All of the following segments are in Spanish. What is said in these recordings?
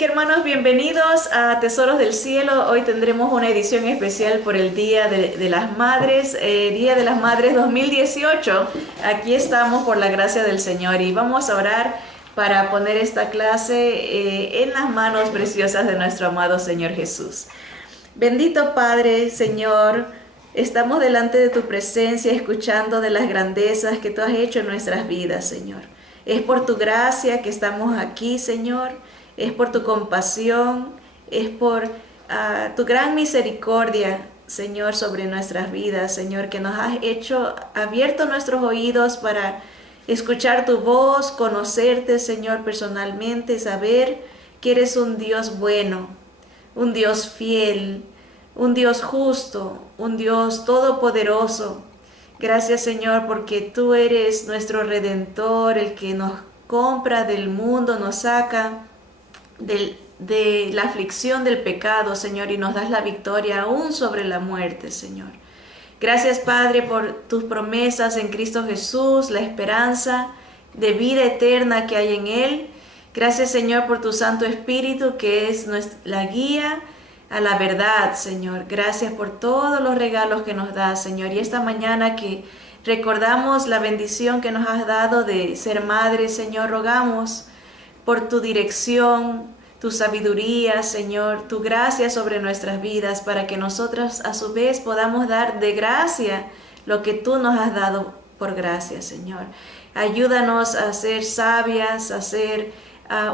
Hermanos, bienvenidos a Tesoros del Cielo. Hoy tendremos una edición especial por el Día de las Madres, Día de las Madres 2018. Aquí estamos por la gracia del Señor y vamos a orar para poner esta clase en las manos preciosas de nuestro amado Señor Jesús. Bendito Padre, Señor, estamos delante de tu presencia escuchando de las grandezas que tú has hecho en nuestras vidas, Señor. Es por tu gracia que estamos aquí, Señor. Es por tu compasión, es por tu gran misericordia, Señor, sobre nuestras vidas, Señor, que nos has abierto nuestros oídos para escuchar tu voz, conocerte, Señor, personalmente, saber que eres un Dios bueno, un Dios fiel, un Dios justo, un Dios todopoderoso. Gracias, Señor, porque tú eres nuestro Redentor, el que nos compra del mundo, nos saca de la aflicción del pecado, Señor, y nos das la victoria aún sobre la muerte, Señor. Gracias, Padre, por tus promesas en Cristo Jesús, la esperanza de vida eterna que hay en Él. Gracias, Señor, por tu Santo Espíritu, que es la guía a la verdad, Señor. Gracias por todos los regalos que nos das, Señor. Y esta mañana que recordamos la bendición que nos has dado de ser madre, Señor, rogamos por tu dirección, tu sabiduría, Señor, tu gracia sobre nuestras vidas, para que nosotras a su vez podamos dar de gracia lo que tú nos has dado por gracia, Señor. Ayúdanos a ser sabias, a ser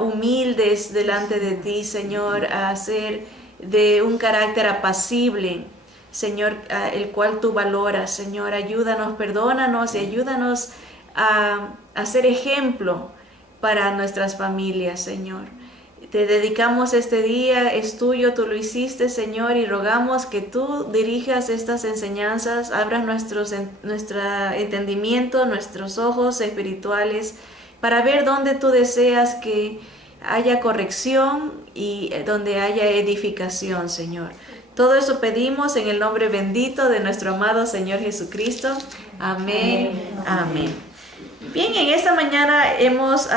humildes delante de ti, Señor, a ser de un carácter apacible, Señor, el cual tú valoras, Señor. Ayúdanos, perdónanos y ayúdanos a ser ejemplo para nuestras familias, Señor. Te dedicamos este día, es tuyo, tú lo hiciste, Señor, y rogamos que tú dirijas estas enseñanzas, abras nuestro entendimiento, nuestros ojos espirituales, para ver dónde tú deseas que haya corrección y donde haya edificación, Señor. Todo eso pedimos en el nombre bendito de nuestro amado Señor Jesucristo. Amén. Amén. Bien, en esta mañana hemos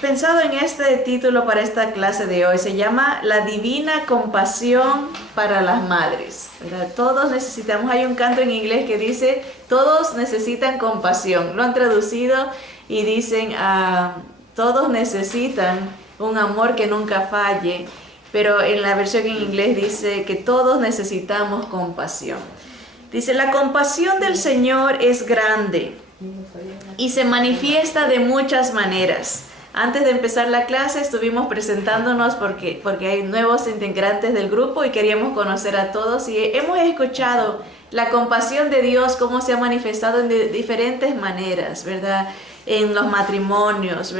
pensado en este título para esta clase de hoy. Se llama La Divina Compasión para las Madres, ¿verdad? Todos necesitamos, hay un canto en inglés que dice, todos necesitan compasión. Lo han traducido y dicen, todos necesitan un amor que nunca falle. Pero en la versión en inglés dice que todos necesitamos compasión. Dice, la compasión del Señor es grande y se manifiesta de muchas maneras. Antes de empezar la clase estuvimos presentándonos porque hay nuevos integrantes del grupo y queríamos conocer a todos, y hemos escuchado la compasión de Dios, cómo se ha manifestado en diferentes maneras, ¿verdad? En los matrimonios,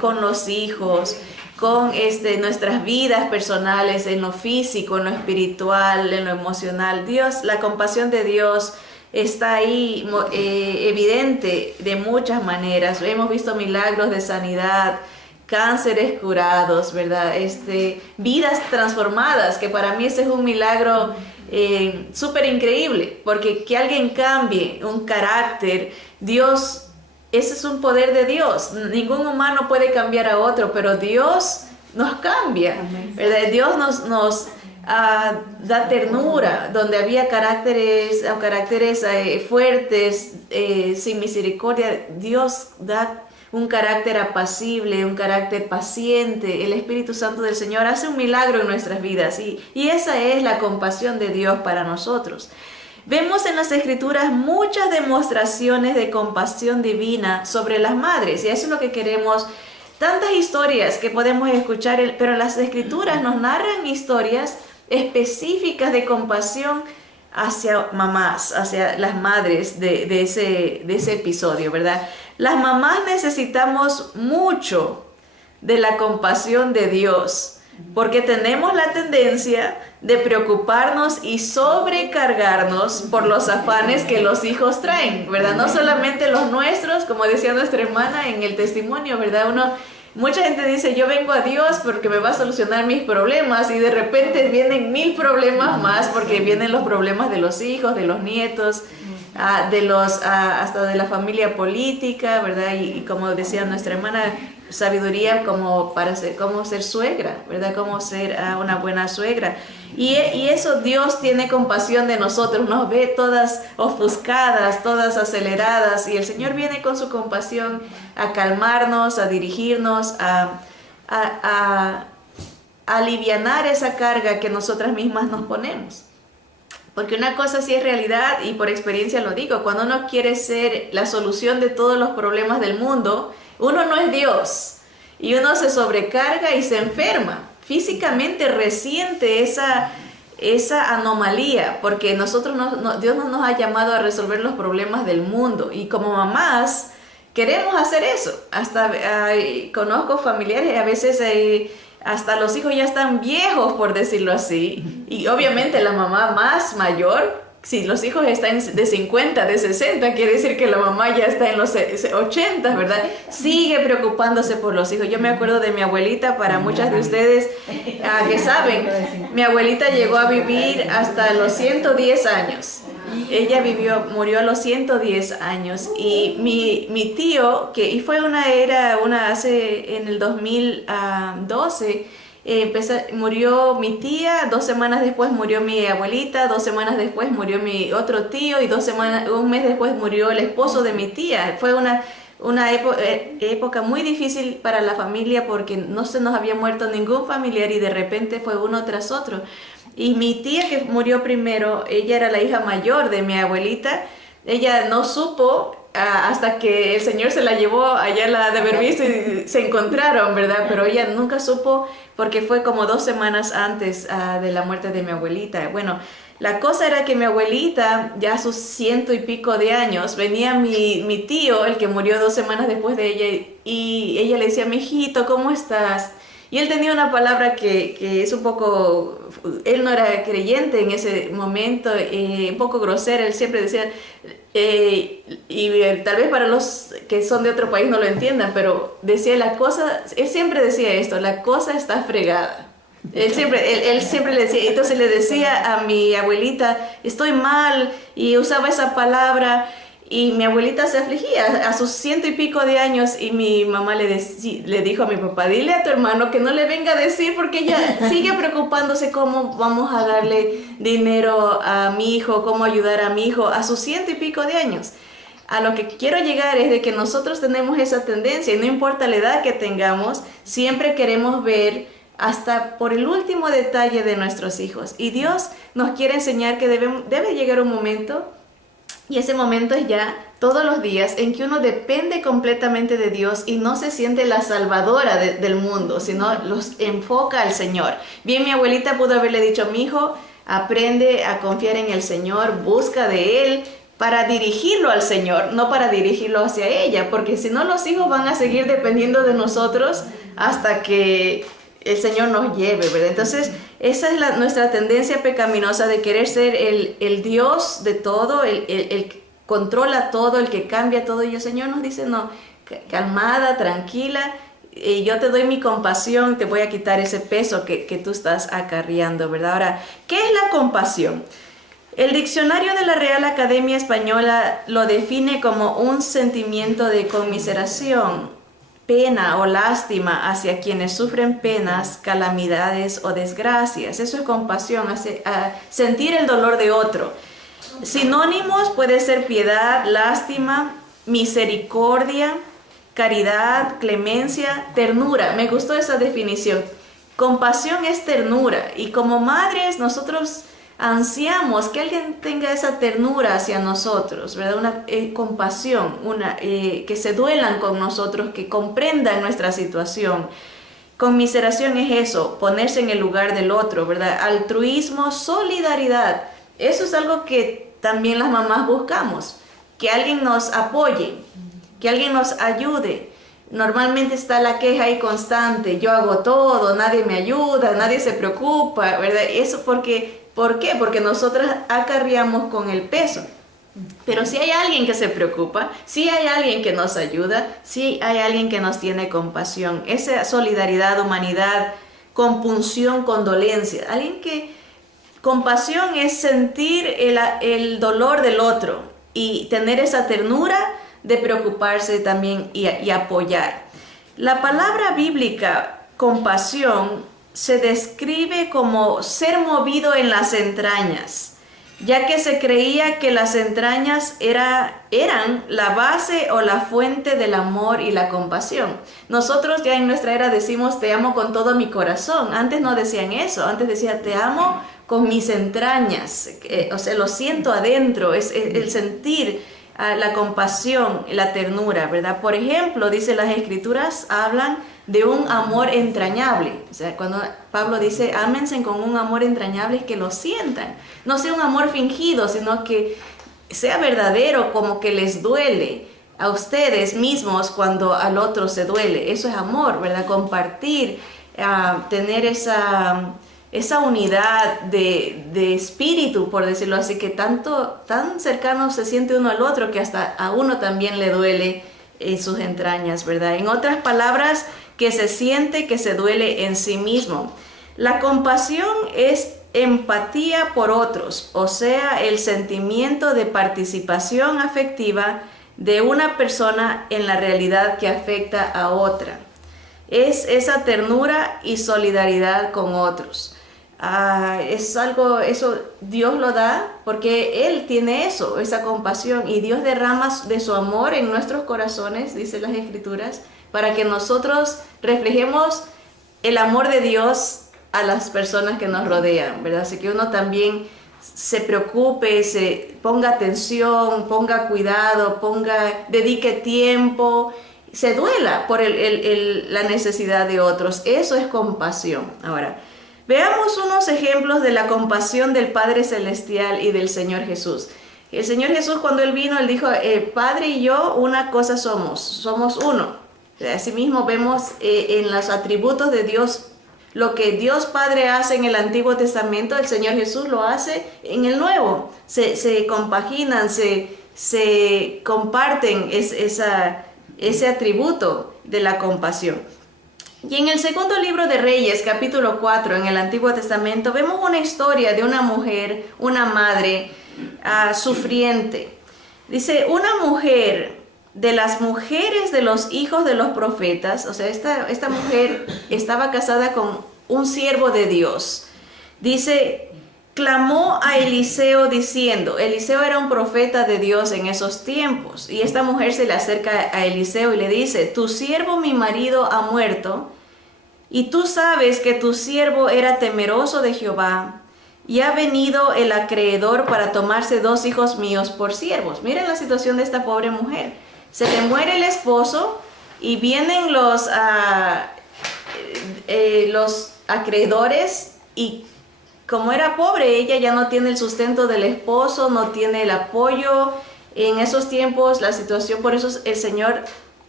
con los hijos, con nuestras vidas personales, en lo físico, en lo espiritual, en lo emocional. Dios, la compasión de Dios está ahí evidente de muchas maneras. Hemos visto milagros de sanidad, cánceres curados, ¿verdad? Vidas transformadas, que para mí ese es un milagro súper increíble, porque que alguien cambie un carácter, Dios, ese es un poder de Dios. Ningún humano puede cambiar a otro, pero Dios nos cambia, ¿verdad? Dios nos da ternura, donde había caracteres fuertes, sin misericordia. Dios da un carácter apacible, un carácter paciente. El Espíritu Santo del Señor hace un milagro en nuestras vidas, y esa es la compasión de Dios para nosotros. Vemos en las Escrituras muchas demostraciones de compasión divina sobre las madres, y eso es lo que queremos. Tantas historias que podemos escuchar, pero las Escrituras nos narran historias específicas de compasión hacia mamás, hacia las madres de ese episodio, ¿verdad? Las mamás necesitamos mucho de la compasión de Dios, porque tenemos la tendencia de preocuparnos y sobrecargarnos por los afanes que los hijos traen, ¿verdad? No solamente los nuestros, como decía nuestra hermana en el testimonio, ¿verdad? Mucha gente dice, yo vengo a Dios porque me va a solucionar mis problemas, y de repente vienen 1000 problemas más, porque vienen los problemas de los hijos, de los nietos, hasta de la familia política, ¿verdad? Y como decía nuestra hermana, sabiduría como para ser, cómo ser suegra, ¿verdad? Cómo ser una buena suegra. Y eso Dios tiene compasión de nosotros, nos ve todas ofuscadas, todas aceleradas, y el Señor viene con su compasión a calmarnos, a dirigirnos, a alivianar esa carga que nosotras mismas nos ponemos. Porque una cosa sí es realidad, y por experiencia lo digo, cuando uno quiere ser la solución de todos los problemas del mundo, uno no es Dios, y uno se sobrecarga y se enferma. Físicamente resiente esa anomalía, porque Dios no nos ha llamado a resolver los problemas del mundo, y como mamás queremos hacer eso. Hasta conozco familiares, a veces hasta los hijos ya están viejos, por decirlo así, y obviamente la mamá más mayor, si los hijos están de 50, de 60, quiere decir que la mamá ya está en los 80, ¿verdad? Sigue preocupándose por los hijos. Yo me acuerdo de mi abuelita, para muchas de ustedes que saben, mi abuelita llegó a vivir hasta los 110 años. Ella murió a los 110 años, y mi tío, en el 2012, murió mi tía, 2 semanas después murió mi abuelita, 2 semanas después murió mi otro tío, y un mes después murió el esposo de mi tía. Fue una época muy difícil para la familia, porque no se nos había muerto ningún familiar, y de repente fue uno tras otro. Y mi tía, que murió primero, ella era la hija mayor de mi abuelita. Ella no supo hasta que el Señor se la llevó allá, la de haber visto, y se encontraron, ¿verdad? Pero ella nunca supo, porque fue como 2 semanas antes de la muerte de mi abuelita. Bueno, la cosa era que mi abuelita, ya a sus 100 y pico de años, venía mi tío, el que murió 2 semanas después de ella, y ella le decía: mijito, ¿cómo estás? Y él tenía una palabra que es un poco, él no era creyente en ese momento, un poco grosera. Él siempre decía, tal vez para los que son de otro país no lo entiendan, pero decía él siempre decía esto: la cosa está fregada. Él siempre le decía, entonces le decía a mi abuelita: estoy mal, y usaba esa palabra. Y mi abuelita se afligía a sus 100 y pico de años, y mi mamá le dijo a mi papá: dile a tu hermano que no le venga a decir, porque ella sigue preocupándose cómo vamos a darle dinero a mi hijo, cómo ayudar a mi hijo a sus 100 y pico de años. A lo que quiero llegar es de que nosotros tenemos esa tendencia, y no importa la edad que tengamos, siempre queremos ver hasta por el último detalle de nuestros hijos. Y Dios nos quiere enseñar que debe llegar un momento, y ese momento es ya todos los días, en que uno depende completamente de Dios y no se siente la salvadora del mundo, sino los enfoca al Señor. Bien, mi abuelita pudo haberle dicho: mi hijo, aprende a confiar en el Señor, busca de Él, para dirigirlo al Señor, no para dirigirlo hacia ella, porque si no, los hijos van a seguir dependiendo de nosotros hasta que el Señor nos lleve, ¿verdad? Entonces, esa es nuestra tendencia pecaminosa de querer ser el Dios de todo, el que controla todo, el que cambia todo. Y el Señor nos dice: no, calmada, tranquila, yo te doy mi compasión, te voy a quitar ese peso que tú estás acarreando, ¿verdad? Ahora, ¿qué es la compasión? El diccionario de la Real Academia Española lo define como un sentimiento de conmiseración, pena o lástima hacia quienes sufren penas, calamidades o desgracias. Eso es compasión, sentir el dolor de otro. Sinónimos puede ser piedad, lástima, misericordia, caridad, clemencia, ternura. Me gustó esa definición. Compasión es ternura, y como madres nosotros ansiamos que alguien tenga esa ternura hacia nosotros, ¿verdad? Una compasión, que se duelan con nosotros, que comprendan nuestra situación. Conmiseración es eso, ponerse en el lugar del otro, ¿verdad? Altruismo, solidaridad. Eso es algo que también las mamás buscamos, que alguien nos apoye, que alguien nos ayude. Normalmente está la queja ahí constante: yo hago todo, nadie me ayuda, nadie se preocupa, ¿verdad? Eso ¿por qué? Porque nosotras acarreamos con el peso. Pero si hay alguien que se preocupa, si hay alguien que nos ayuda, si hay alguien que nos tiene compasión, esa solidaridad, humanidad, compunción, condolencia. Compasión es sentir el dolor del otro y tener esa ternura de preocuparse también y apoyar. La palabra bíblica compasión se describe como ser movido en las entrañas, ya que se creía que las entrañas eran la base o la fuente del amor y la compasión. Nosotros ya en nuestra era decimos te amo con todo mi corazón. Antes no decían eso, antes decía te amo con mis entrañas, o sea, lo siento adentro, es el sentir la compasión, la ternura, ¿verdad? Por ejemplo, dice las Escrituras, hablan de un amor entrañable. O sea, cuando Pablo dice, ámense con un amor entrañable, es que lo sientan. No sea un amor fingido, sino que sea verdadero, como que les duele a ustedes mismos cuando al otro se duele. Eso es amor, ¿verdad? Compartir, tener esa unidad de espíritu, por decirlo así, que tan cercano se siente uno al otro que hasta a uno también le duele en sus entrañas, ¿verdad? En otras palabras, que se siente que se duele en sí mismo. La compasión es empatía por otros, o sea, el sentimiento de participación afectiva de una persona en la realidad que afecta a otra. Es esa ternura y solidaridad con otros. Es algo, eso Dios lo da porque Él tiene eso, esa compasión, y Dios derrama de su amor en nuestros corazones, dice las Escrituras, para que nosotros reflejemos el amor de Dios a las personas que nos rodean, ¿verdad? Así que uno también se preocupe, se ponga atención, ponga cuidado, dedique tiempo, se duela por la necesidad de otros. Eso es compasión. Ahora, veamos unos ejemplos de la compasión del Padre Celestial y del Señor Jesús. El Señor Jesús, cuando Él vino, Él dijo, Padre y yo una cosa somos uno. Asimismo vemos en los atributos de Dios, lo que Dios Padre hace en el Antiguo Testamento, el Señor Jesús lo hace en el Nuevo. Se compaginan, se comparten ese atributo de la compasión. Y en el segundo libro de Reyes, capítulo 4, en el Antiguo Testamento, vemos una historia de una mujer, una madre sufriente. Dice, una mujer de las mujeres de los hijos de los profetas, o sea, esta mujer estaba casada con un siervo de Dios. Dice, clamó a Eliseo diciendo, Eliseo era un profeta de Dios en esos tiempos, y esta mujer se le acerca a Eliseo y le dice, tu siervo mi marido ha muerto, y tú sabes que tu siervo era temeroso de Jehová, y ha venido el acreedor para tomarse 2 hijos míos por siervos. Miren la situación de esta pobre mujer. Se le muere el esposo y vienen los acreedores, y como era pobre, ella ya no tiene el sustento del esposo, no tiene el apoyo. En esos tiempos la situación, por eso el Señor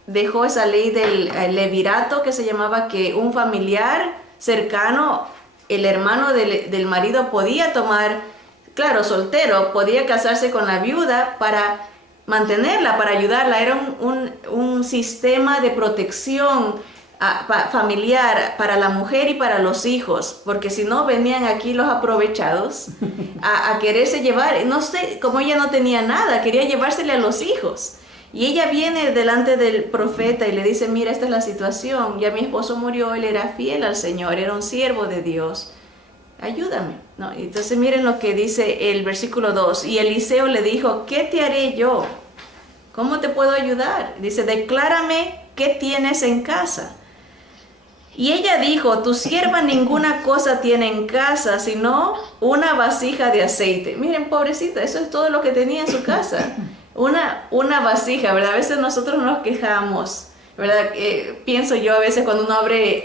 dejó esa ley del levirato, que se llamaba que un familiar cercano, el hermano del marido, podía tomar, claro, soltero, podía casarse con la viuda para mantenerla, para ayudarla. Era un sistema de protección familiar para la mujer y para los hijos, porque si no venían aquí los aprovechados a quererse llevar, no sé, como ella no tenía nada, quería llevársele a los hijos. Y ella viene delante del profeta y le dice, mira, esta es la situación, ya mi esposo murió, él era fiel al Señor, era un siervo de Dios, ayúdame, ¿no? Entonces miren lo que dice el versículo 2, y Eliseo le dijo, ¿qué te haré yo? ¿Cómo te puedo ayudar? Dice, declárame qué tienes en casa. Y ella dijo, tu sierva ninguna cosa tiene en casa, sino una vasija de aceite. Miren, pobrecita, eso es todo lo que tenía en su casa. Una vasija, ¿verdad? A veces nosotros nos quejamos, ¿verdad? Pienso yo a veces cuando uno abre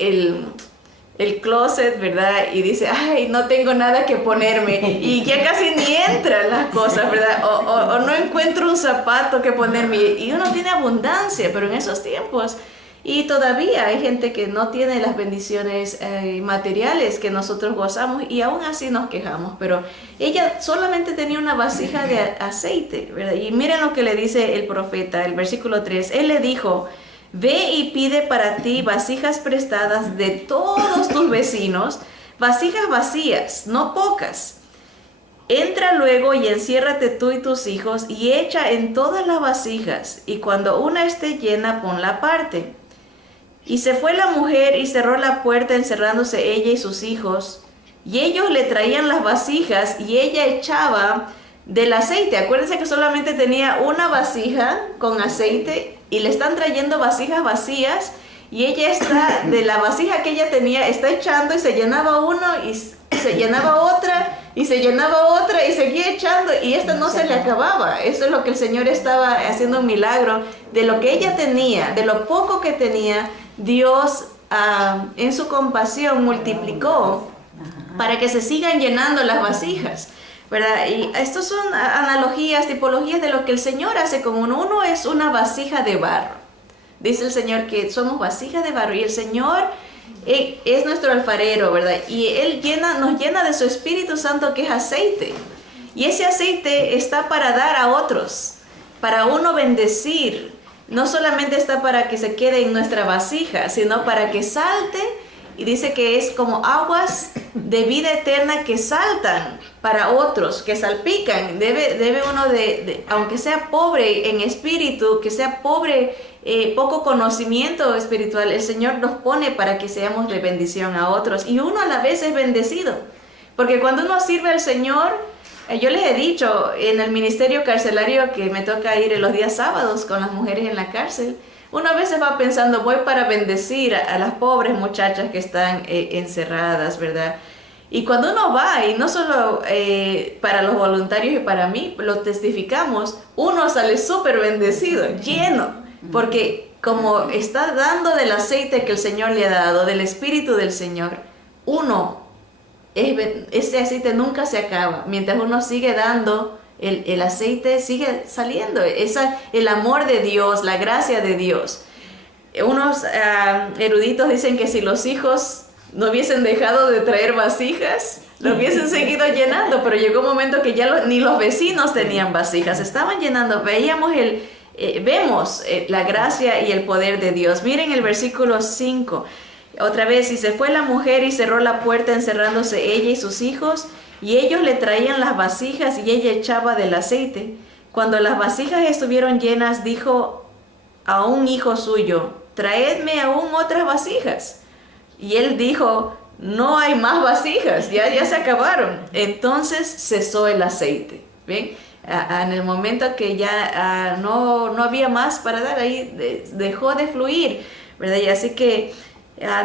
el closet, ¿verdad? Y dice, ay, no tengo nada que ponerme. Y ya casi ni entran las cosas, ¿verdad? O no encuentro un zapato que ponerme. Y uno tiene abundancia, pero en esos tiempos... Y todavía hay gente que no tiene las bendiciones materiales que nosotros gozamos, y aún así nos quejamos. Pero ella solamente tenía una vasija de aceite, ¿verdad? Y miren lo que le dice el profeta, el versículo 3. Él le dijo, ve y pide para ti vasijas prestadas de todos tus vecinos, vasijas vacías, no pocas. Entra luego y enciérrate tú y tus hijos y echa en todas las vasijas, y cuando una esté llena, ponla aparte. Y se fue la mujer y cerró la puerta, encerrándose ella y sus hijos. Y ellos le traían las vasijas y ella echaba del aceite. Acuérdense que solamente tenía una vasija con aceite y le están trayendo vasijas vacías. Y ella está, de la vasija que ella tenía, está echando y se llenaba uno y se llenaba otra y se llenaba otra y seguía echando y esta no se le acababa. Eso es lo que el Señor estaba haciendo un milagro. De lo que ella tenía, de lo poco que tenía, Dios en su compasión multiplicó para que se sigan llenando las vasijas, ¿verdad? Y estos son analogías, tipologías de lo que el Señor hace con uno. Uno es una vasija de barro. Dice el Señor que somos vasijas de barro y el Señor es nuestro alfarero, ¿verdad? Y Él nos llena de su Espíritu Santo, que es aceite. Y ese aceite está para dar a otros, para uno bendecir. No solamente está para que se quede en nuestra vasija, sino para que salte. Y dice que es como aguas de vida eterna que saltan para otros, que salpican. Debe uno aunque sea pobre en espíritu, que sea pobre, poco conocimiento espiritual, el Señor nos pone para que seamos de bendición a otros. Y uno a la vez es bendecido. Porque cuando uno sirve al Señor, yo les he dicho en el ministerio carcelario que me toca ir en los días sábados con las mujeres en la cárcel, uno a veces va pensando, voy para bendecir a las pobres muchachas que están encerradas, ¿verdad? Y cuando uno va, y no solo para los voluntarios y para mí, lo testificamos, uno sale súper bendecido, lleno, porque como está dando del aceite que el Señor le ha dado, del Espíritu del Señor, ese aceite nunca se acaba. Mientras uno sigue dando, el aceite sigue saliendo. El amor de Dios, la gracia de Dios. Unos eruditos dicen que si los hijos no hubiesen dejado de traer vasijas, lo hubiesen seguido llenando, pero llegó un momento que ya ni los vecinos tenían vasijas, estaban llenando. Vemos la gracia y el poder de Dios. Miren el versículo 5. Otra vez, y se fue la mujer y cerró la puerta, encerrándose ella y sus hijos, y ellos le traían las vasijas y ella echaba del aceite. Cuando las vasijas estuvieron llenas, dijo a un hijo suyo, traedme aún otras vasijas. Y él dijo, no hay más vasijas, ya se acabaron. Entonces cesó el aceite. ¿Ven? En el momento que ya no había más para dar, ahí dejó de fluir, ¿verdad? Y así que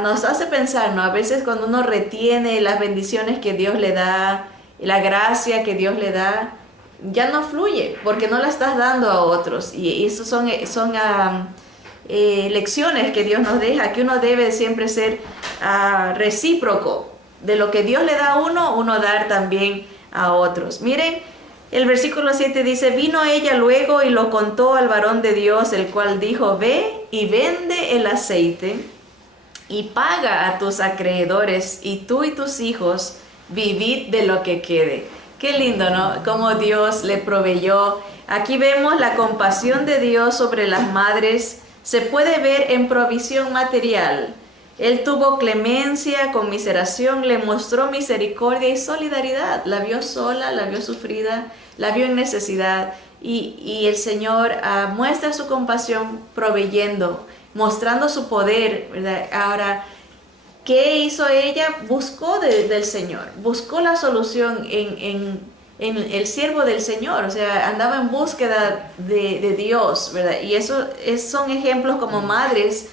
nos hace pensar, ¿no? A veces cuando uno retiene las bendiciones que Dios le da, la gracia que Dios le da, ya no fluye, porque no la estás dando a otros. Y eso son lecciones que Dios nos deja, que uno debe siempre ser recíproco. De lo que Dios le da a uno dar también a otros. Miren, el versículo 7 dice, vino ella luego y lo contó al varón de Dios, el cual dijo, ve y vende el aceite y paga a tus acreedores, y tú y tus hijos vivid de lo que quede. Qué lindo, ¿no? Como Dios le proveyó. Aquí vemos la compasión de Dios sobre las madres. Se puede ver en provisión material. Él tuvo clemencia, conmiseración, le mostró misericordia y solidaridad. La vio sola, la vio sufrida, la vio en necesidad. Y el Señor muestra su compasión proveyendo, mostrando su poder, ¿verdad? Ahora, ¿qué hizo ella? Buscó del Señor, buscó la solución en el siervo del Señor, o sea, andaba en búsqueda de Dios, ¿verdad? Y son ejemplos como madres.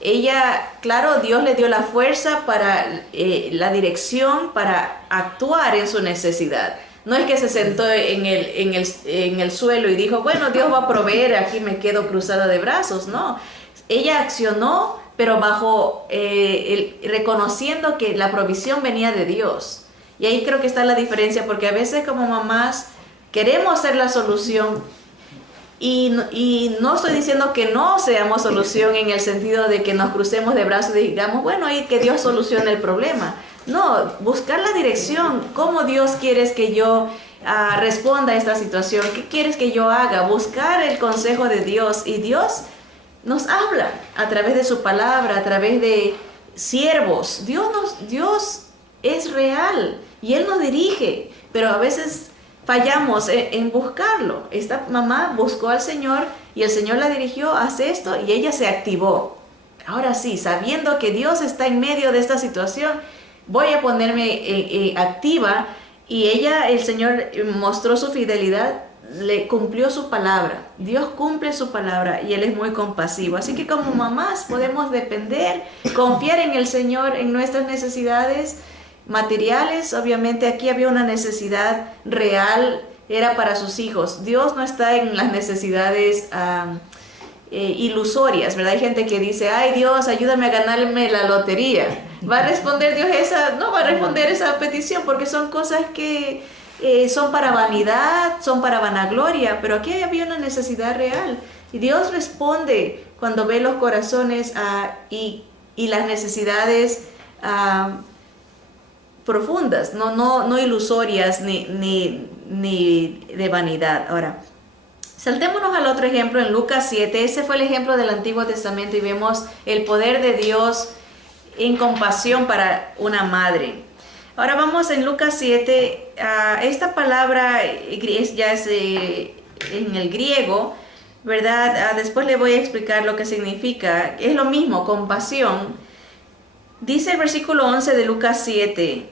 Ella, claro, Dios le dio la fuerza para la dirección para actuar en su necesidad. No es que se sentó en el suelo y dijo, bueno, Dios va a proveer, aquí me quedo cruzada de brazos. No, ella accionó, pero reconociendo que la provisión venía de Dios. Y ahí creo que está la diferencia, porque a veces como mamás queremos ser la solución. Y no estoy diciendo que no seamos solución en el sentido de que nos crucemos de brazos y digamos, bueno, y que Dios solucione el problema. No, buscar la dirección. ¿Cómo Dios quieres que yo responda a esta situación? ¿Qué quieres que yo haga? Buscar el consejo de Dios. Y Dios nos habla a través de su palabra, a través de siervos. Dios es real y Él nos dirige, pero a veces fallamos en buscarlo. Esta mamá buscó al Señor y el Señor la dirigió, haz esto, y ella se activó. ahora sí, sabiendo que Dios está en medio de esta situación, voy a ponerme activa. Y ella, el Señor mostró su fidelidad, le cumplió su palabra. Dios cumple su palabra y Él es muy compasivo. Así que como mamás podemos depender, confiar en el Señor en nuestras necesidades materiales. Obviamente aquí había una necesidad real, era para sus hijos. Dios no está en las necesidades ilusorias, ¿verdad? Hay gente que dice, ay Dios, ayúdame a ganarme la lotería. ¿Va a responder Dios esa? No va a responder esa petición, porque son cosas que son para vanidad, son para vanagloria, pero aquí había una necesidad real. Y Dios responde cuando ve los corazones y las necesidades profundas, no ilusorias ni de vanidad. Ahora, saltémonos al otro ejemplo en Lucas 7. Ese fue el ejemplo del Antiguo Testamento y vemos el poder de Dios en compasión para una madre. Ahora vamos en Lucas 7. Esta palabra ya es en el griego, ¿verdad? Después le voy a explicar lo que significa. Es lo mismo, compasión. Dice el versículo 11 de Lucas 7.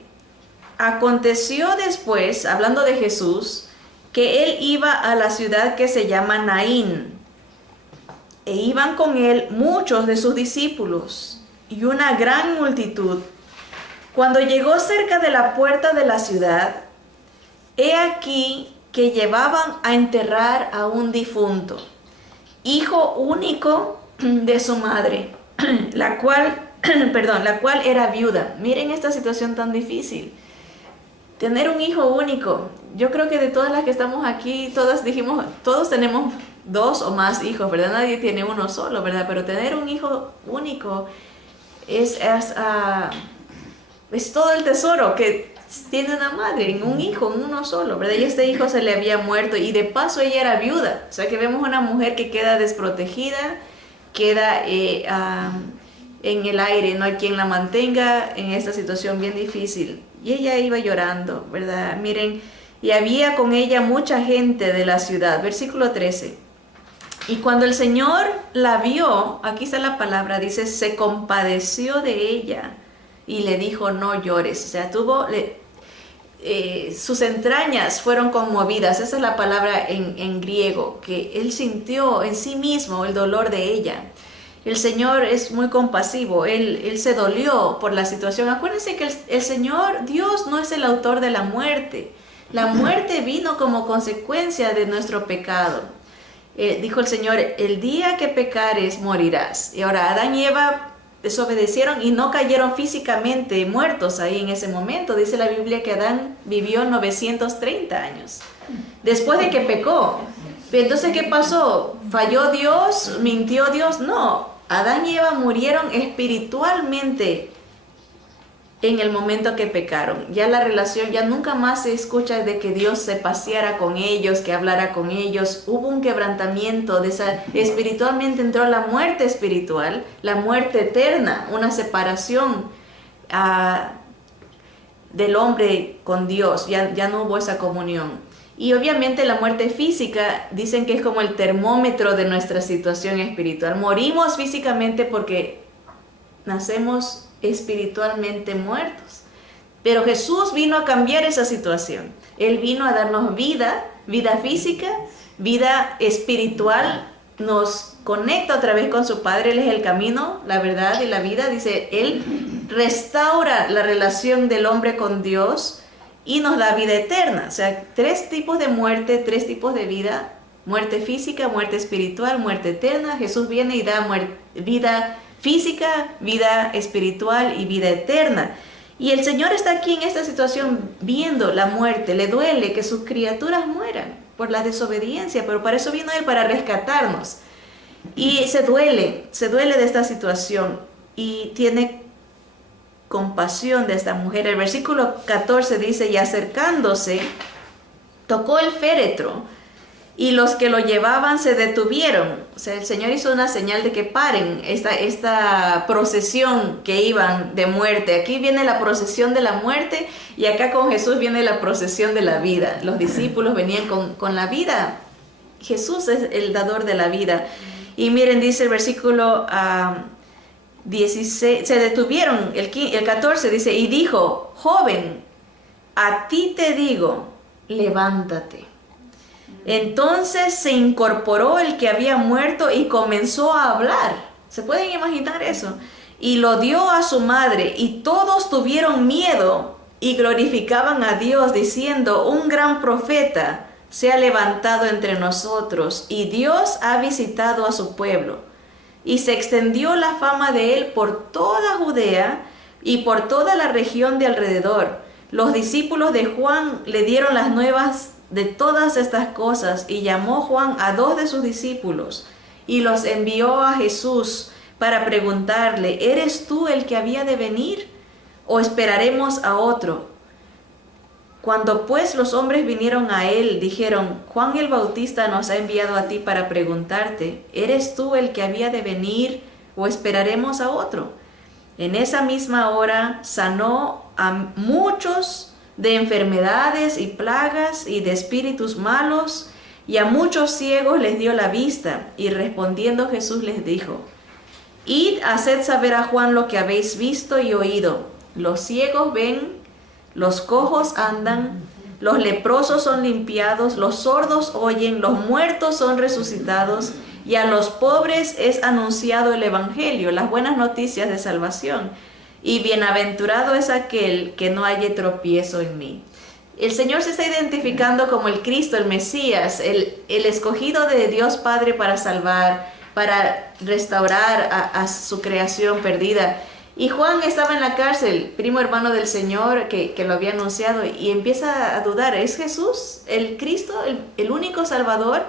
Aconteció después, hablando de Jesús, que él iba a la ciudad que se llama Naín, e iban con él muchos de sus discípulos y una gran multitud. Cuando llegó cerca de la puerta de la ciudad, he aquí que llevaban a enterrar a un difunto, hijo único de su madre, la cual era viuda. Miren esta situación tan difícil. Tener un hijo único. Yo creo que de todas las que estamos aquí, todos tenemos 2 o más hijos, ¿verdad? Nadie tiene uno solo, ¿verdad? Pero tener un hijo único es todo el tesoro que tiene una madre, en un hijo, en uno solo, ¿verdad? Y este hijo se le había muerto y de paso ella era viuda. O sea que vemos una mujer que queda desprotegida, queda en el aire, no hay quien la mantenga en esta situación bien difícil. Y ella iba llorando, ¿verdad? Miren, y había con ella mucha gente de la ciudad. Versículo 13. Y cuando el Señor la vio, aquí está la palabra, dice, se compadeció de ella y le dijo, no llores. O sea, sus entrañas fueron conmovidas. Esa es la palabra en griego, que él sintió en sí mismo el dolor de ella. El Señor es muy compasivo, Él se dolió por la situación. Acuérdense que el Señor, Dios, no es el autor de la muerte. La muerte vino como consecuencia de nuestro pecado. Dijo el Señor, el día que pecares morirás. Y ahora Adán y Eva desobedecieron y no cayeron físicamente muertos ahí en ese momento. Dice la Biblia que Adán vivió 930 años después de que pecó. Entonces, ¿qué pasó? ¿Falló Dios? ¿Mintió Dios? No. Adán y Eva murieron espiritualmente en el momento que pecaron. Ya la relación, ya nunca más se escucha de que Dios se paseara con ellos, que hablara con ellos. Hubo un quebrantamiento, espiritualmente entró la muerte espiritual, la muerte eterna, una separación del hombre con Dios. Ya no hubo esa comunión. Y obviamente la muerte física, dicen que es como el termómetro de nuestra situación espiritual. Morimos físicamente porque nacemos espiritualmente muertos. Pero Jesús vino a cambiar esa situación. Él vino a darnos vida física, vida espiritual. Nos conecta otra vez con su Padre. Él es el camino, la verdad y la vida. Dice, Él restaura la relación del hombre con Dios y nos da vida eterna. O sea, 3 tipos de muerte, 3 tipos de vida. Muerte física, muerte espiritual, muerte eterna. Jesús viene y da vida física, vida espiritual y vida eterna. Y el Señor está aquí en esta situación viendo la muerte. Le duele que sus criaturas mueran por la desobediencia, pero para eso vino Él, para rescatarnos. Y se duele de esta situación y tiene compasión de esta mujer. El versículo 14 dice, y acercándose, tocó el féretro, y los que lo llevaban se detuvieron. O sea, el Señor hizo una señal de que paren esta procesión que iban de muerte. Aquí viene la procesión de la muerte, y acá con Jesús viene la procesión de la vida. Los discípulos venían con la vida. Jesús es el dador de la vida. Y miren, dice el versículo 16, se detuvieron, el 14 dice, y dijo, joven, a ti te digo, levántate. Entonces se incorporó el que había muerto y comenzó a hablar. ¿Se pueden imaginar eso? Y lo dio a su madre, y todos tuvieron miedo y glorificaban a Dios, diciendo, un gran profeta se ha levantado entre nosotros, y Dios ha visitado a su pueblo. Y se extendió la fama de él por toda Judea y por toda la región de alrededor. Los discípulos de Juan le dieron las nuevas de todas estas cosas, y llamó Juan a 2 de sus discípulos y los envió a Jesús para preguntarle, ¿eres tú el que había de venir o esperaremos a otro? Cuando pues los hombres vinieron a él, dijeron, Juan el Bautista nos ha enviado a ti para preguntarte, ¿eres tú el que había de venir o esperaremos a otro? En esa misma hora sanó a muchos de enfermedades y plagas y de espíritus malos, y a muchos ciegos les dio la vista. Y respondiendo Jesús les dijo, id, haced saber a Juan lo que habéis visto y oído. Los ciegos ven, los cojos andan, los leprosos son limpiados, los sordos oyen, los muertos son resucitados, y a los pobres es anunciado el evangelio, las buenas noticias de salvación. Y bienaventurado es aquel que no halle tropiezo en mí. El Señor se está identificando como el Cristo, el Mesías, el escogido de Dios Padre para salvar, para restaurar a su creación perdida. Y Juan estaba en la cárcel, primo hermano del Señor que lo había anunciado, y empieza a dudar, ¿es Jesús el Cristo, el único Salvador?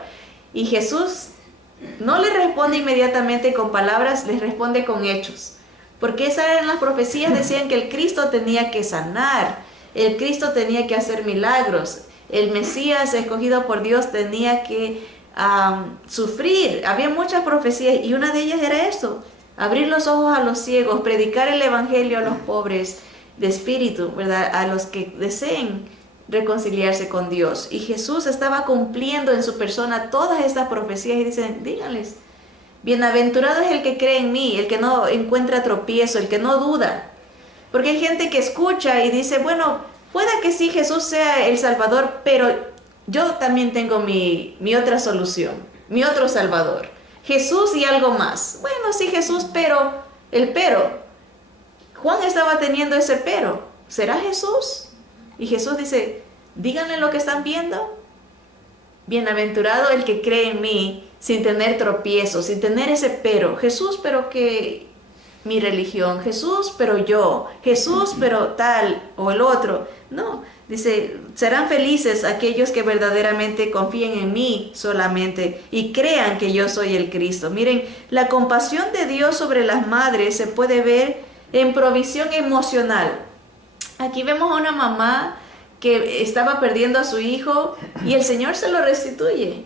Y Jesús no le responde inmediatamente con palabras, les responde con hechos. Porque esas eran las profecías, decían que el Cristo tenía que sanar, el Cristo tenía que hacer milagros, el Mesías escogido por Dios tenía que sufrir. Había muchas profecías y una de ellas era esto, abrir los ojos a los ciegos, predicar el evangelio a los pobres de espíritu, ¿verdad? A los que deseen reconciliarse con Dios. Y Jesús estaba cumpliendo en su persona todas estas profecías y dicen, díganles, bienaventurado es el que cree en mí, el que no encuentra tropiezo, el que no duda. Porque hay gente que escucha y dice, bueno, pueda que sí Jesús sea el Salvador, pero yo también tengo mi otra solución, mi otro Salvador. Jesús y algo más. Bueno, sí Jesús, pero, el pero. Juan estaba teniendo ese pero. ¿Será Jesús? Y Jesús dice, díganle lo que están viendo. Bienaventurado el que cree en mí, sin tener tropiezo, sin tener ese pero. Jesús, pero que mi religión. Jesús, pero yo. Jesús, pero tal o el otro. No, dice, serán felices aquellos que verdaderamente confíen en mí solamente y crean que yo soy el Cristo. Miren, la compasión de Dios sobre las madres se puede ver en provisión emocional. Aquí vemos a una mamá que estaba perdiendo a su hijo y el Señor se lo restituye.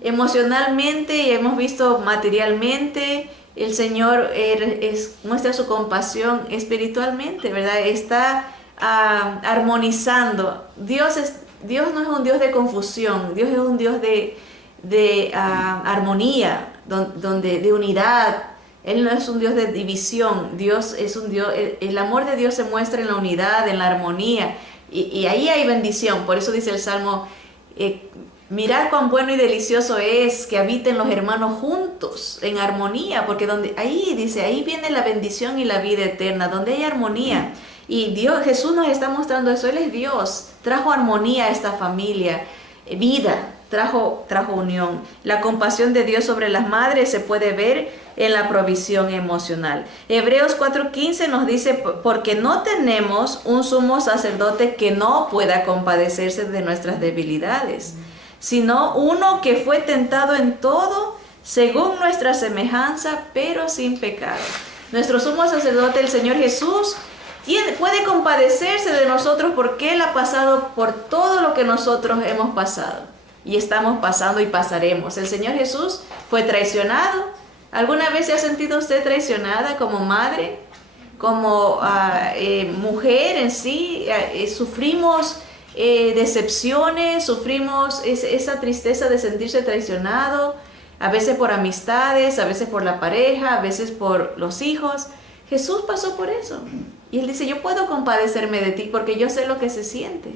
Emocionalmente, y hemos visto materialmente, el Señor muestra su compasión espiritualmente, ¿verdad? Está armonizando. Dios no es un Dios de confusión, Dios es un Dios de armonía, de unidad. Él no es un Dios de división. Dios es un Dios, el amor de Dios se muestra en la unidad, en la armonía, y ahí hay bendición. Por eso dice el Salmo, mirad cuán bueno y delicioso es que habiten los hermanos juntos en armonía, porque ahí viene la bendición y la vida eterna, donde hay armonía. Y Jesús nos está mostrando eso. Él es Dios, trajo armonía a esta familia, vida, trajo unión. La compasión de Dios sobre las madres se puede ver en la provisión emocional. Hebreos 4:15 nos dice, porque no tenemos un sumo sacerdote que no pueda compadecerse de nuestras debilidades, sino uno que fue tentado en todo según nuestra semejanza, pero sin pecado. Nuestro sumo sacerdote, el Señor Jesús, puede compadecerse de nosotros porque Él ha pasado por todo lo que nosotros hemos pasado y estamos pasando y pasaremos. El Señor Jesús fue traicionado. ¿Alguna vez se ha sentido usted traicionada como madre, como mujer en sí? Sufrimos decepciones, sufrimos esa tristeza de sentirse traicionado, a veces por amistades, a veces por la pareja, a veces por los hijos. Jesús pasó por eso. Y Él dice, yo puedo compadecerme de ti porque yo sé lo que se siente.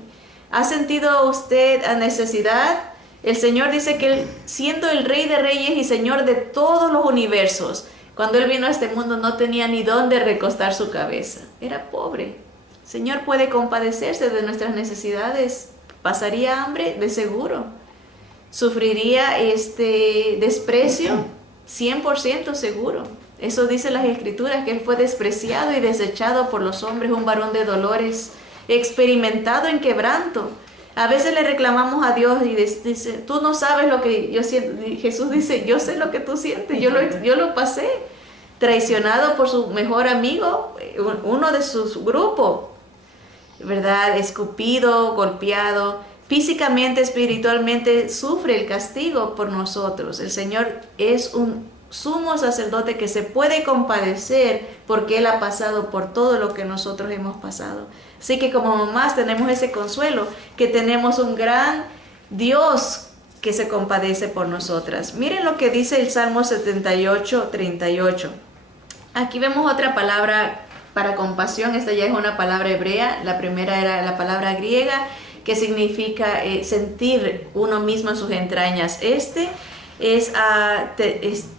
¿Ha sentido usted a necesidad? El Señor dice que Él, siendo el Rey de Reyes y Señor de todos los universos, cuando Él vino a este mundo no tenía ni dónde recostar su cabeza. Era pobre. El Señor puede compadecerse de nuestras necesidades. ¿Pasaría hambre? De seguro. ¿Sufriría desprecio? 100% seguro. Eso dice las Escrituras, que Él fue despreciado y desechado por los hombres, un varón de dolores, experimentado en quebranto. A veces le reclamamos a Dios y dice, tú no sabes lo que yo siento. Y Jesús dice, yo sé lo que tú sientes, yo lo pasé. Traicionado por su mejor amigo, uno de sus grupos, ¿verdad? Escupido, golpeado, físicamente, espiritualmente, sufre el castigo por nosotros. El Señor es un sumo sacerdote que se puede compadecer porque Él ha pasado por todo lo que nosotros hemos pasado. Así que como mamás tenemos ese consuelo, que tenemos un gran Dios que se compadece por nosotras. Miren lo que dice el Salmo 78, 38. Aquí vemos otra palabra para compasión. Esta ya es una palabra hebrea. La primera era la palabra griega, que significa sentir uno mismo en sus entrañas. Es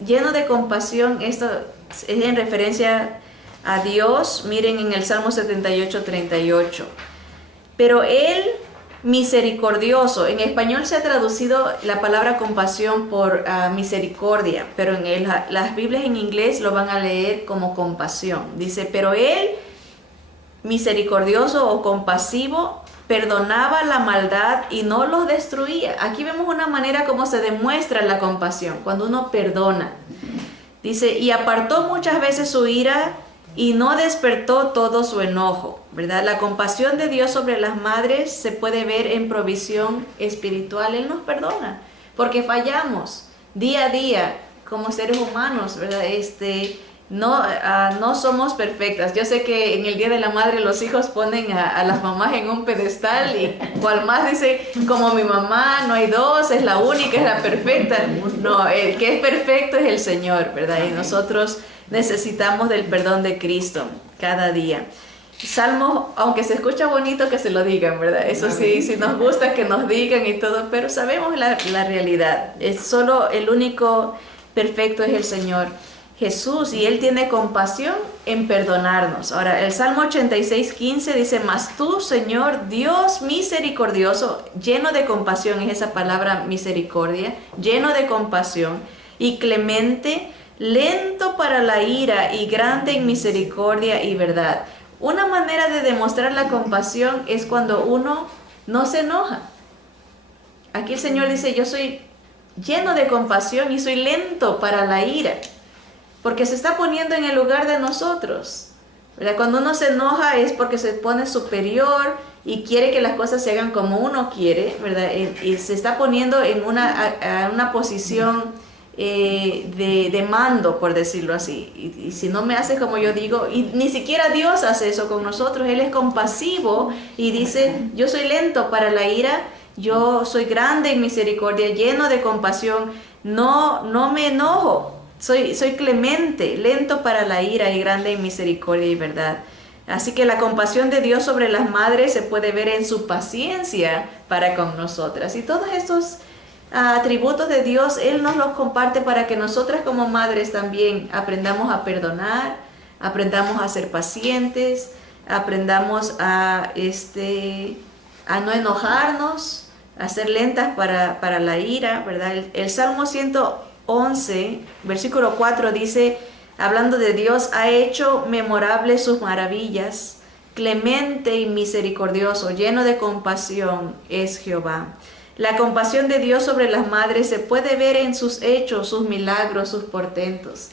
lleno de compasión. Esto es en referencia a Dios. Miren en el Salmo 78, 38. Pero Él, misericordioso. En español se ha traducido la palabra compasión por misericordia, pero en las Biblias en inglés lo van a leer como compasión. Dice, pero Él, misericordioso o compasivo, perdonaba la maldad y no los destruía. Aquí vemos una manera como se demuestra la compasión, cuando uno perdona. Dice, y apartó muchas veces su ira y no despertó todo su enojo, ¿verdad? La compasión de Dios sobre las madres se puede ver en provisión espiritual. Él nos perdona, porque fallamos día a día como seres humanos, ¿verdad? No somos perfectas. Yo sé que en el Día de la Madre los hijos ponen a las mamás en un pedestal y cual más dice, como mi mamá, no hay dos, es la única, es la perfecta. No, el que es perfecto es el Señor, ¿verdad? Y nosotros necesitamos del perdón de Cristo cada día. Salmos, aunque se escucha bonito que se lo digan, ¿verdad? Eso sí, sí nos gusta que nos digan y todo, pero sabemos la realidad. Es solo el único perfecto es el Señor Jesús, y Él tiene compasión en perdonarnos. Ahora, el Salmo 86:15 dice, mas tú, Señor, Dios misericordioso, lleno de compasión, es esa palabra misericordia, lleno de compasión, y clemente, lento para la ira y grande en misericordia y verdad. Una manera de demostrar la compasión es cuando uno no se enoja. Aquí el Señor dice, yo soy lleno de compasión y soy lento para la ira, porque se está poniendo en el lugar de nosotros, ¿verdad? Cuando uno se enoja es porque se pone superior y quiere que las cosas se hagan como uno quiere, ¿verdad? Y se está poniendo en una posición de mando, por decirlo así. Y si no me haces como yo digo, y ni siquiera Dios hace eso con nosotros. Él es compasivo y dice, yo soy lento para la ira, yo soy grande en misericordia, lleno de compasión, no me enojo. Soy clemente, lento para la ira y grande en misericordia y verdad. Así que la compasión de Dios sobre las madres se puede ver en su paciencia para con nosotras. Y todos estos atributos de Dios, Él nos los comparte para que nosotras como madres también aprendamos a perdonar, aprendamos a ser pacientes, aprendamos a no enojarnos, a ser lentas para la ira, ¿verdad? El Salmo 111, versículo 4 dice, hablando de Dios, ha hecho memorables sus maravillas, clemente y misericordioso, lleno de compasión es Jehová. La compasión de Dios sobre las madres se puede ver en sus hechos, sus milagros, sus portentos.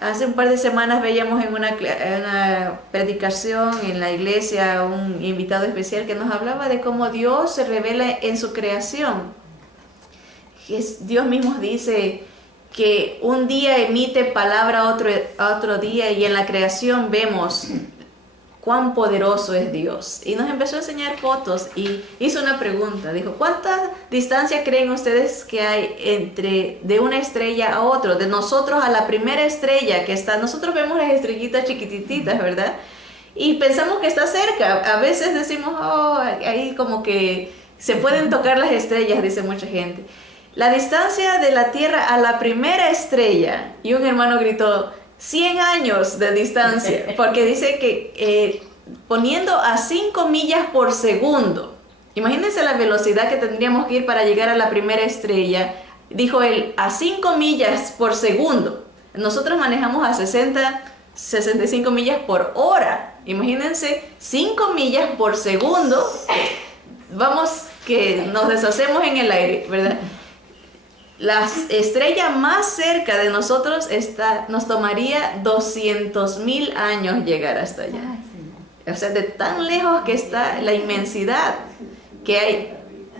Hace un par de semanas veíamos en una predicación en la iglesia un invitado especial que nos hablaba de cómo Dios se revela en su creación. Dios mismo dice que un día emite palabra a otro día, y en la creación vemos cuán poderoso es Dios. Y nos empezó a enseñar fotos y hizo una pregunta. Dijo, ¿cuánta distancia creen ustedes que hay entre de una estrella a otra? De nosotros a la primera estrella que está. Nosotros vemos las estrellitas chiquititas, ¿verdad? Y pensamos que está cerca. A veces decimos, oh, ahí como que se pueden tocar las estrellas, dice mucha gente. La distancia de la Tierra a la primera estrella, y un hermano gritó, 100 años de distancia, porque dice que poniendo a 5 millas por segundo, imagínense la velocidad que tendríamos que ir para llegar a la primera estrella, dijo él, a 5 millas por segundo. Nosotros manejamos a 65 millas por hora. Imagínense 5 millas por segundo, vamos que nos deshacemos en el aire, ¿verdad? La estrella más cerca de nosotros nos tomaría 200,000 años llegar hasta allá. O sea, de tan lejos que está la inmensidad que hay.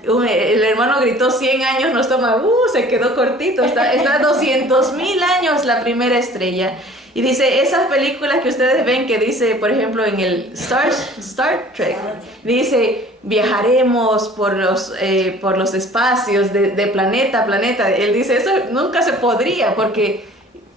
El hermano gritó 100 años nos toma, se quedó cortito, está 200,000 años la primera estrella. Y dice, esas películas que ustedes ven que dice, por ejemplo, en el Star Trek, dice, viajaremos por los espacios de planeta a planeta. Él dice, eso nunca se podría porque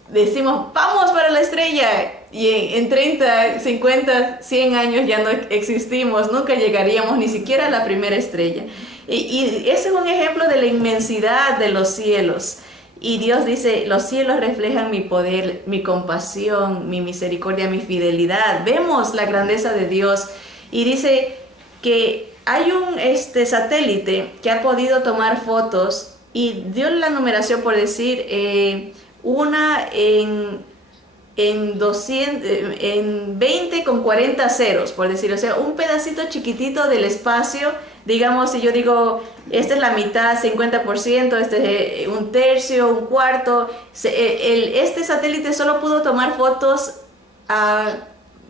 decimos, vamos para la estrella y en 30, 50, 100 años ya no existimos, nunca llegaríamos ni siquiera a la primera estrella. Y ese es un ejemplo de la inmensidad de los cielos. Y Dios dice, los cielos reflejan mi poder, mi compasión, mi misericordia, mi fidelidad. Vemos la grandeza de Dios. Y dice que hay un satélite que ha podido tomar fotos y dio la numeración por decir, una en 20 con 40 ceros, por decir, o sea, un pedacito chiquitito del espacio. Digamos, si yo digo, esta es la mitad, 50%, este es un tercio, un cuarto. Este satélite solo pudo tomar fotos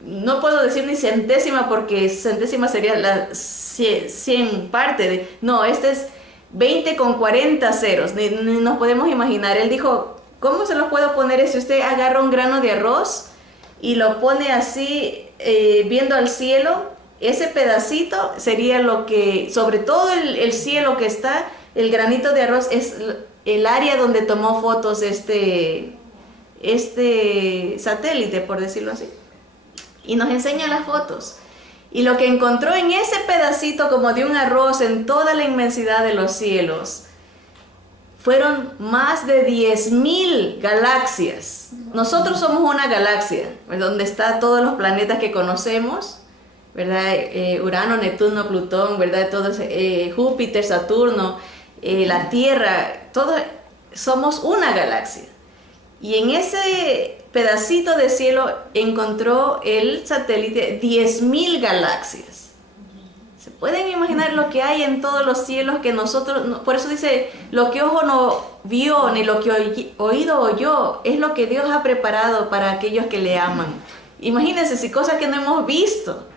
no puedo decir ni centésima porque centésima sería la 100 parte. No, este es 20 con 40 ceros, ni nos podemos imaginar. Él dijo, ¿cómo se los puedo poner si usted agarra un grano de arroz y lo pone así viendo al cielo? Ese pedacito sería lo que, sobre todo el cielo que está, el granito de arroz es el área donde tomó fotos este satélite, por decirlo así. Y nos enseña las fotos. Y lo que encontró en ese pedacito como de un arroz en toda la inmensidad de los cielos, fueron más de 10,000 galaxias. Nosotros somos una galaxia, donde están todos los planetas que conocemos, ¿verdad? Urano, Neptuno, Plutón, ¿verdad? Todos, Júpiter, Saturno, la Tierra, todos somos una galaxia. Y en ese pedacito de cielo encontró el satélite 10,000 galaxias. ¿Se pueden imaginar lo que hay en todos los cielos que nosotros, por eso dice, lo que ojo no vio ni lo que oído oyó, es lo que Dios ha preparado para aquellos que le aman? Imagínense si cosas que no hemos visto,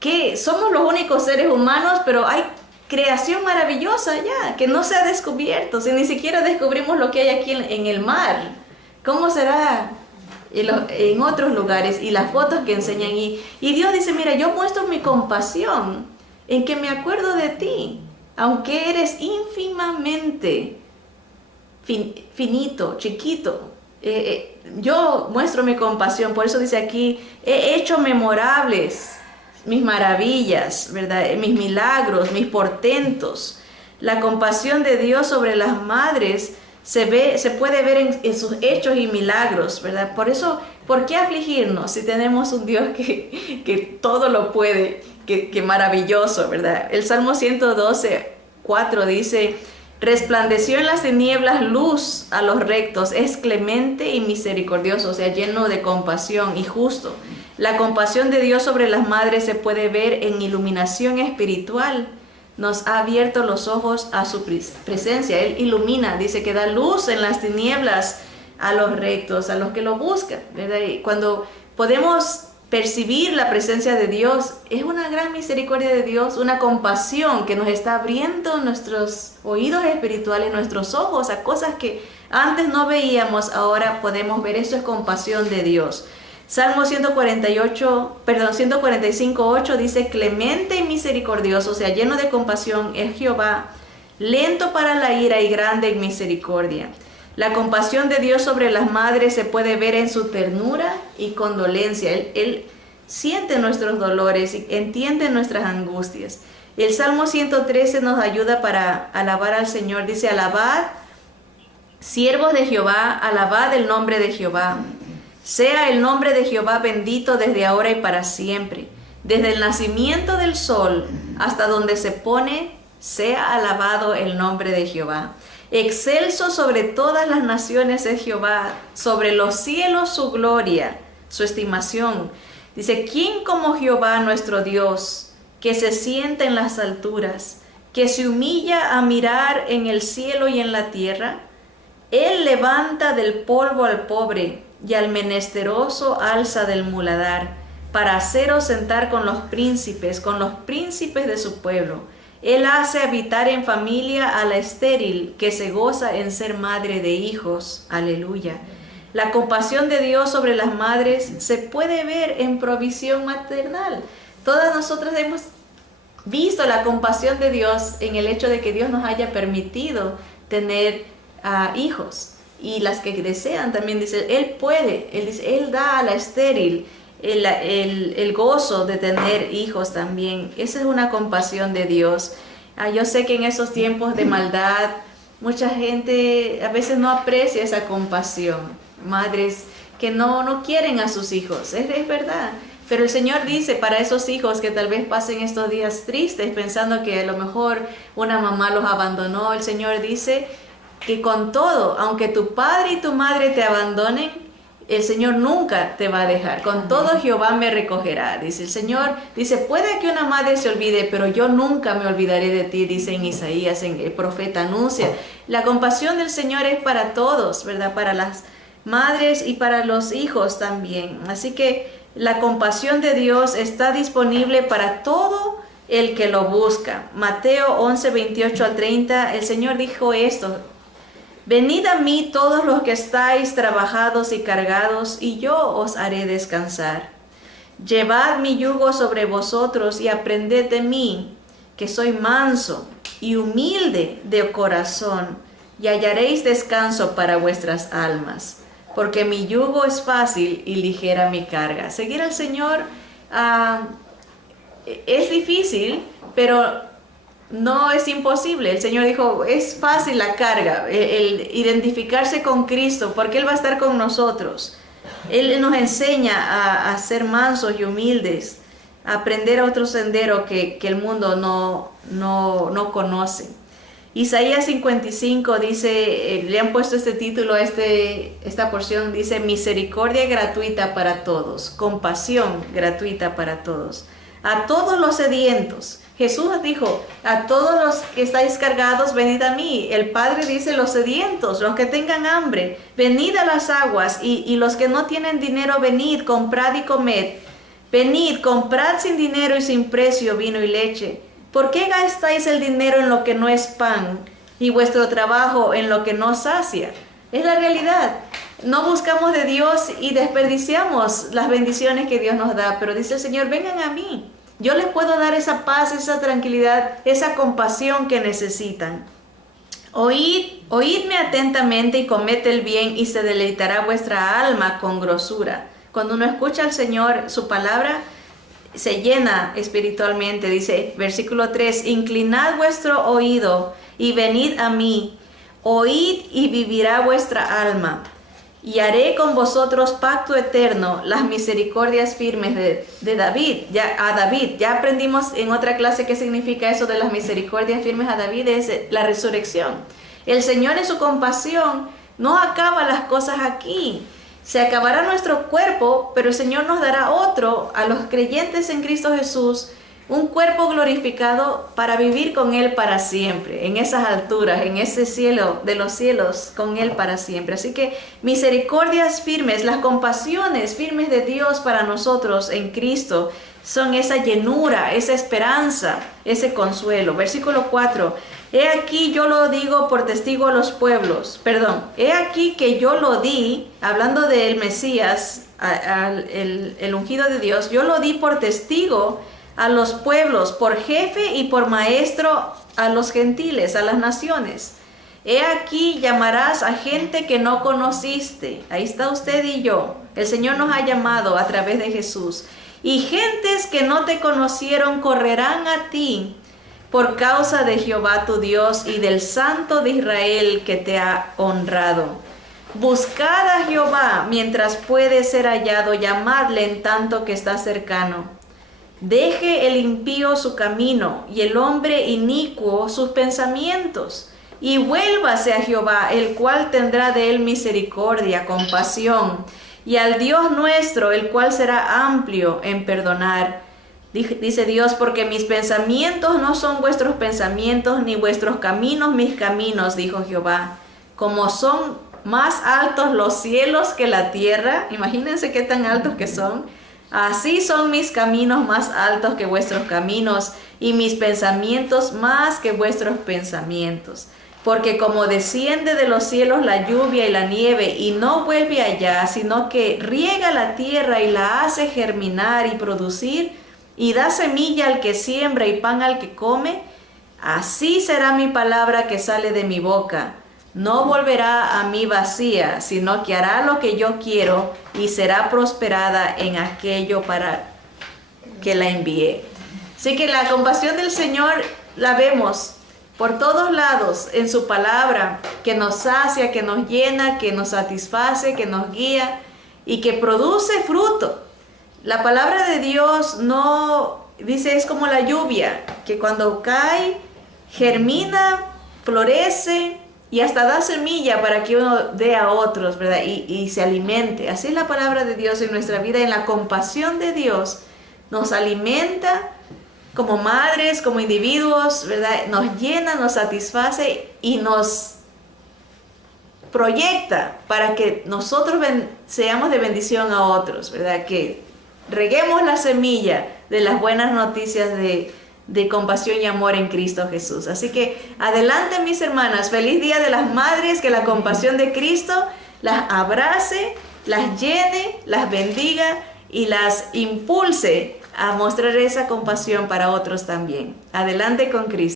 que somos los únicos seres humanos, pero hay creación maravillosa ya, que no se ha descubierto, si ni siquiera descubrimos lo que hay aquí en el mar. ¿Cómo será en otros lugares? Y las fotos que enseñan. Y Dios dice, mira, yo muestro mi compasión en que me acuerdo de ti, aunque eres ínfimamente finito, chiquito. Yo muestro mi compasión, por eso dice aquí, he hecho memorables mis maravillas, ¿verdad? Mis milagros, mis portentos. La compasión de Dios sobre las madres se puede ver en sus hechos y milagros, ¿verdad? Por eso, ¿por qué afligirnos si tenemos un Dios que todo lo puede? Que maravilloso, ¿verdad? El Salmo 112, 4 dice, resplandeció en las tinieblas luz a los rectos, es clemente y misericordioso, o sea, lleno de compasión y justo. La compasión de Dios sobre las madres se puede ver en iluminación espiritual. Nos ha abierto los ojos a su presencia. Él ilumina, dice que da luz en las tinieblas a los rectos, a los que lo buscan, ¿verdad? Y cuando podemos percibir la presencia de Dios, es una gran misericordia de Dios, una compasión que nos está abriendo nuestros oídos espirituales, nuestros ojos a cosas que antes no veíamos, ahora podemos ver. Eso es compasión de Dios. Salmo 145:8 dice, clemente y misericordioso, o sea, lleno de compasión es Jehová, lento para la ira y grande en misericordia. La compasión de Dios sobre las madres se puede ver en su ternura y condolencia. Él siente nuestros dolores y entiende nuestras angustias. El Salmo 113 nos ayuda para alabar al Señor. Dice, alabad, siervos de Jehová, alabad el nombre de Jehová. Sea el nombre de Jehová bendito desde ahora y para siempre. Desde el nacimiento del sol hasta donde se pone, sea alabado el nombre de Jehová. Excelso sobre todas las naciones es Jehová, sobre los cielos su gloria, su estimación. Dice, ¿quién como Jehová nuestro Dios, que se sienta en las alturas, que se humilla a mirar en el cielo y en la tierra? Él levanta del polvo al pobre y al menesteroso alza del muladar, para haceros sentar con los príncipes de su pueblo. Él hace habitar en familia a la estéril, que se goza en ser madre de hijos. Aleluya. La compasión de Dios sobre las madres se puede ver en provisión maternal. Todas nosotras hemos visto la compasión de Dios en el hecho de que Dios nos haya permitido tener hijos. Y las que desean también, dice, Él puede, Él da a la estéril el gozo de tener hijos también. Esa es una compasión de Dios. Yo sé que en esos tiempos de maldad, mucha gente a veces no aprecia esa compasión. Madres que no quieren a sus hijos, es verdad. Pero el Señor dice para esos hijos que tal vez pasen estos días tristes, pensando que a lo mejor una mamá los abandonó, el Señor dice que con todo, aunque tu padre y tu madre te abandonen, el Señor nunca te va a dejar. Con todo Jehová me recogerá. Dice el Señor, dice, puede que una madre se olvide, pero yo nunca me olvidaré de ti, dice en Isaías, en el profeta anuncia. La compasión del Señor es para todos, ¿verdad? Para las madres y para los hijos también. Así que la compasión de Dios está disponible para todo el que lo busca. Mateo 11:28-30, el Señor dijo esto: venid a mí todos los que estáis trabajados y cargados, y yo os haré descansar. Llevad mi yugo sobre vosotros y aprended de mí, que soy manso y humilde de corazón, y hallaréis descanso para vuestras almas, porque mi yugo es fácil y ligera mi carga. Seguir al Señor es difícil, pero no es imposible. El Señor dijo, es fácil la carga, el identificarse con Cristo, porque Él va a estar con nosotros. Él nos enseña a ser mansos y humildes, a aprender a otro sendero que el mundo no conoce. Isaías 55 dice, le han puesto este título, esta porción dice, misericordia gratuita para todos, compasión gratuita para todos. A todos los sedientos. Jesús dijo, a todos los que estáis cargados, venid a mí. El Padre dice, los sedientos, los que tengan hambre, venid a las aguas. Y los que no tienen dinero, venid, comprad y comed. Venid, comprad sin dinero y sin precio vino y leche. ¿Por qué gastáis el dinero en lo que no es pan y vuestro trabajo en lo que no sacia? Es la realidad. No buscamos de Dios y desperdiciamos las bendiciones que Dios nos da. Pero dice el Señor, vengan a mí. Yo les puedo dar esa paz, esa tranquilidad, esa compasión que necesitan. Oídme atentamente y comed el bien, y se deleitará vuestra alma con grosura. Cuando uno escucha al Señor, su palabra se llena espiritualmente. Dice, versículo 3, inclinad vuestro oído y venid a mí. Oíd y vivirá vuestra alma. Y haré con vosotros pacto eterno, las misericordias firmes de David. Ya aprendimos en otra clase qué significa eso de las misericordias firmes a David, es la resurrección. El Señor en su compasión no acaba las cosas aquí. Se acabará nuestro cuerpo, pero el Señor nos dará otro a los creyentes en Cristo Jesús, un cuerpo glorificado para vivir con Él para siempre, en esas alturas, en ese cielo de los cielos, con Él para siempre. Así que misericordias firmes, las compasiones firmes de Dios para nosotros en Cristo, son esa llenura, esa esperanza, ese consuelo. Versículo 4, he aquí yo lo digo por testigo a los pueblos, he aquí que yo lo di, hablando del Mesías, el ungido de Dios, yo lo di por testigo a los pueblos, por jefe y por maestro a los gentiles, a las naciones. He aquí llamarás a gente que no conociste. Ahí está usted y yo. El Señor nos ha llamado a través de Jesús. Y gentes que no te conocieron correrán a ti por causa de Jehová tu Dios y del Santo de Israel que te ha honrado. Buscad a Jehová mientras puede ser hallado, llamadle en tanto que está cercano. Deje el impío su camino y el hombre inicuo sus pensamientos, y vuélvase a Jehová, el cual tendrá de él misericordia, compasión, y al Dios nuestro, el cual será amplio en perdonar. Dice Dios, porque mis pensamientos no son vuestros pensamientos, ni vuestros caminos mis caminos, dijo Jehová. Como son más altos los cielos que la tierra, imagínense qué tan altos que son, así son mis caminos más altos que vuestros caminos, y mis pensamientos más que vuestros pensamientos. Porque como desciende de los cielos la lluvia y la nieve, y no vuelve allá, sino que riega la tierra y la hace germinar y producir, y da semilla al que siembra y pan al que come, así será mi palabra que sale de mi boca. No volverá a mí vacía, sino que hará lo que yo quiero, y será prosperada en aquello para que la envié. Así que la compasión del Señor la vemos por todos lados en su palabra, que nos sacia, que nos llena, que nos satisface, que nos guía y que produce fruto. La palabra de Dios no, dice, es como la lluvia, que cuando cae, germina, florece y hasta da semilla para que uno dé a otros, ¿verdad? Y se alimente. Así es la palabra de Dios en nuestra vida. En la compasión de Dios nos alimenta como madres, como individuos, ¿verdad? Nos llena, nos satisface y nos proyecta para que nosotros seamos de bendición a otros, ¿verdad? Que reguemos la semilla de las buenas noticias de compasión y amor en Cristo Jesús. Así que adelante, mis hermanas, feliz Día de las Madres, que la compasión de Cristo las abrace, las llene, las bendiga y las impulse a mostrar esa compasión para otros también. Adelante con Cristo.